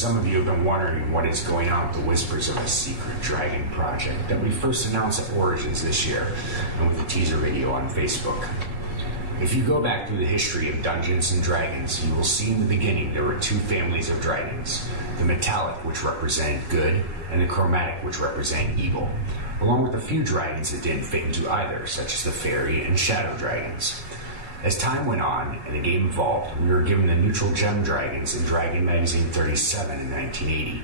some of you have been wondering what is going on with the Whispers of a Secret Dragon project that we first announced at Origins this year and with a teaser video on Facebook. If you go back through the history of Dungeons and Dragons, you will see in the beginning there were two families of dragons, the metallic, which represented good, and the chromatic, which represented evil, along with a few dragons that didn't fit into either, such as the fairy and shadow dragons. As time went on and the game evolved, we were given the neutral gem dragons in Dragon Magazine 37 in 1980,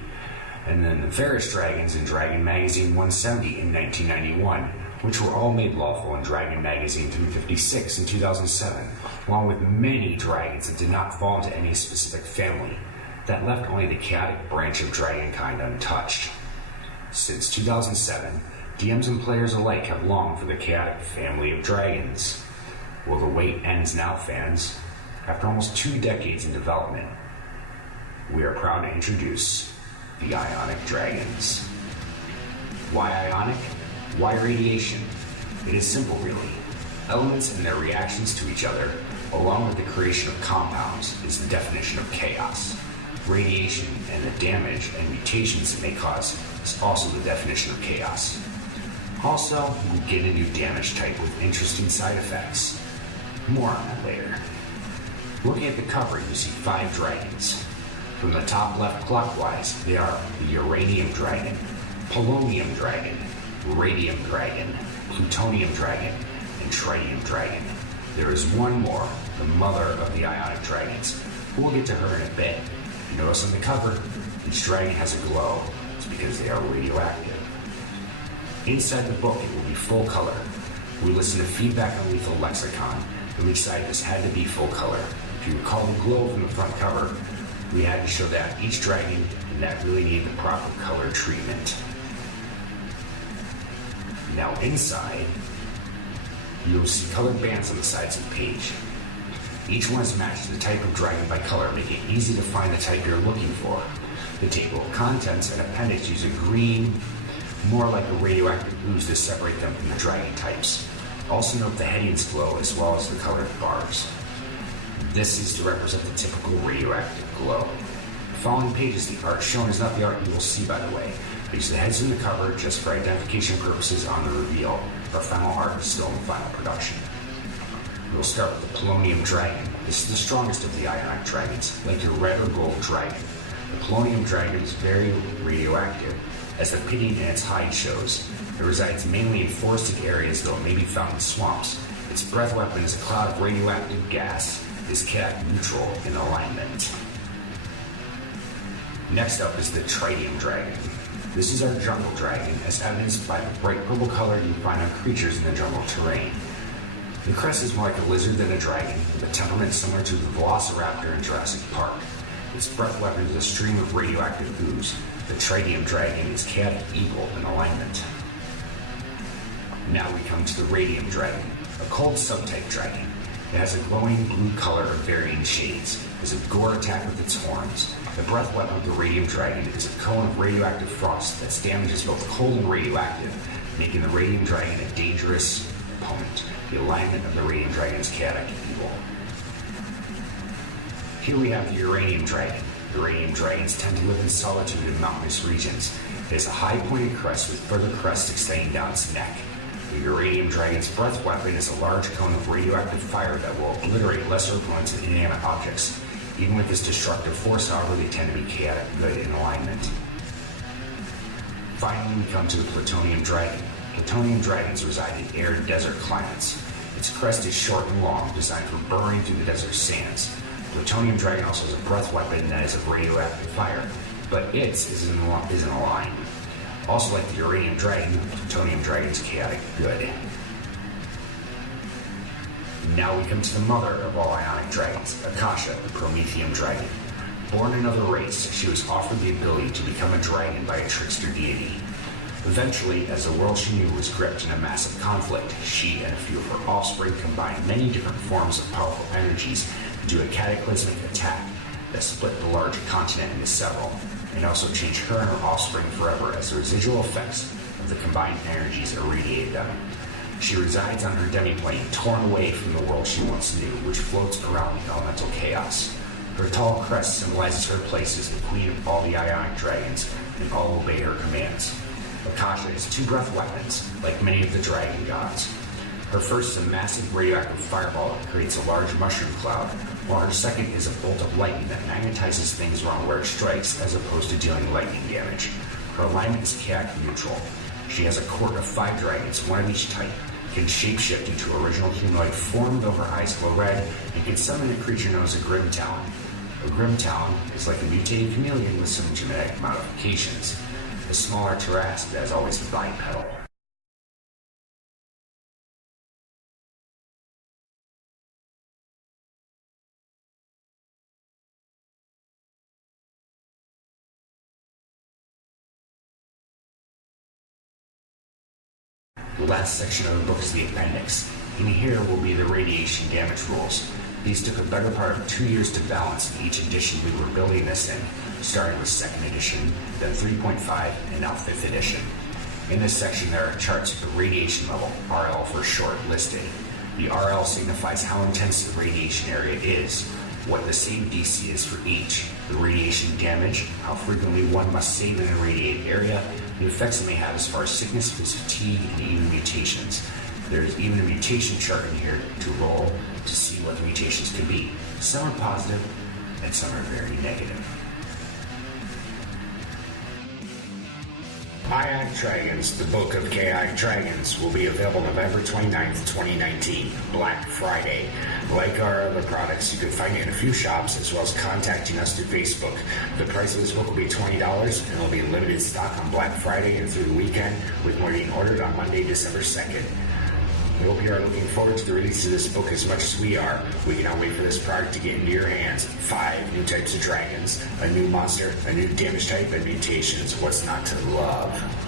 and then the Ferris dragons in Dragon Magazine 170 in 1991, which were all made lawful in Dragon Magazine 356 in 2007, along with many dragons that did not fall into any specific family. That left only the chaotic branch of dragonkind untouched. Since 2007, DMs and players alike have longed for the chaotic family of dragons. Well, the wait ends now, fans. After almost 2 decades in development, we are proud to introduce the Ionic Dragons. Why Ionic? Why radiation? It is simple, really. Elements and their reactions to each other, along with the creation of compounds, is the definition of chaos. Radiation and the damage and mutations it may cause is also the definition of chaos. Also, we get a new damage type with interesting side effects. More on that later. Looking at the cover, you see 5 dragons. From the top left clockwise, they are the Uranium Dragon, Polonium Dragon, Radium Dragon, Plutonium Dragon, and Tritium Dragon. There is one more, the mother of the Ionic Dragons. We'll get to her in a bit. You notice on the cover, each dragon has a glow. It's because they are radioactive. Inside the book, it will be full color. We listened to feedback on Lethal Lexicon, and we decided this had to be full color. If you recall the glow from the front cover, we had to show that each dragon and that really needed the proper color treatment. Now inside, you'll see colored bands on the sides of the page. Each one is matched to the type of dragon by color, making it easy to find the type you're looking for. The table of contents and appendix use a green, more like a radioactive ooze to separate them from the dragon types. Also note the headings glow as well as the colored bars. This is to represent the typical radioactive glow. The following pages, the art shown is not the art you will see, by the way. These are the heads in the cover just for identification purposes on the reveal. Our final art is still in final production. We'll start with the Polonium Dragon. This is the strongest of the Ionic Dragons, like your red or gold dragon. The Polonium Dragon is very radioactive, as the pitting in its hide shows. It resides mainly in forested areas, though it may be found in swamps. Its breath weapon is a cloud of radioactive gas. It is chaotic neutral in alignment. Next up is the Tritium Dragon. This is our jungle dragon, as evidenced by the bright purple color you find on creatures in the jungle terrain. The crest is more like a lizard than a dragon, with a temperament similar to the Velociraptor in Jurassic Park. Its breath weapon is a stream of radioactive ooze. The Tritium Dragon is chaotic evil in alignment. Now we come to the Radium Dragon, a cold subtype dragon. It has a glowing blue color of varying shades. It has a gore attack with its horns. The breath weapon of the Radium Dragon is a cone of radioactive frost that damages both cold and radioactive, making the Radium Dragon a dangerous opponent. The alignment of the Radium Dragon is chaotic evil. Here we have the Uranium Dragon. Uranium dragons tend to live in solitude in mountainous regions. It has a high pointed crest with further crests extending down its neck. The Uranium Dragon's breath weapon is a large cone of radioactive fire that will obliterate lesser opponents and inanimate objects. Even with this destructive force, however, they tend to be chaotic good in alignment. Finally, we come to the Plutonium Dragon. Plutonium dragons reside in arid desert climates. Its crest is short and long, designed for burrowing through the desert sands. Plutonium Dragon also has a breath weapon that is of radioactive fire, but its isn't aligned. Also like the Uranium Dragon, the Plutonium Dragon is chaotic good. Now we come to the mother of all Ionic Dragons, Akasha, the Prometheum Dragon. Born another race, she was offered the ability to become a dragon by a trickster deity. Eventually, as the world she knew was gripped in a massive conflict, she and a few of her offspring combined many different forms of powerful energies into a cataclysmic attack that split the large continent into several, and also changed her and her offspring forever as the residual effects of the combined energies irradiated them. She resides on her demiplane, torn away from the world she once knew, which floats around the elemental chaos. Her tall crest symbolizes her place as the queen of all the Ionic Dragons, and all obey her commands. Akasha has two breath weapons, like many of the dragon gods. Her first is a massive radioactive fireball that creates a large mushroom cloud, while her second is a bolt of lightning that magnetizes things around where it strikes as opposed to dealing lightning damage. Her alignment is chaotic neutral. She has a court of 5 dragons, one of each type, can shapeshift into original humanoid form though her eyes glow red, and can summon a creature known as a Grim Talon. A Grim Talon is like a mutated chameleon with some genetic modifications. The smaller Tarrasque that is always bipedal. The last section of the book is the appendix. In here will be the radiation damage rules. These took a better part of 2 years to balance in each edition we were building this in, starting with 2nd edition, then 3.5, and now 5th edition. In this section there are charts of the radiation level, RL for short, listed. The RL signifies how intense the radiation area is, what the same DC is for each, the radiation damage, how frequently one must save in a radiated area, the effects it may have as far as sickness, fatigue, and even mutations. There's even a mutation chart in here to roll to see what the mutations could be. Some are positive, and some are very negative. Ionic Dragons, the Book of Chaotic Dragons, will be available November 29th, 2019, Black Friday. Like our other products, you can find it in a few shops, as well as contacting us through Facebook. The price of this book will be $20, and it will be in limited stock on Black Friday and through the weekend, with more being ordered on Monday, December 2nd. We hope you are looking forward to the release of this book as much as we are. We cannot wait for this product to get into your hands. 5 new types of dragons, a new monster, a new damage type, and mutations. What's not to love?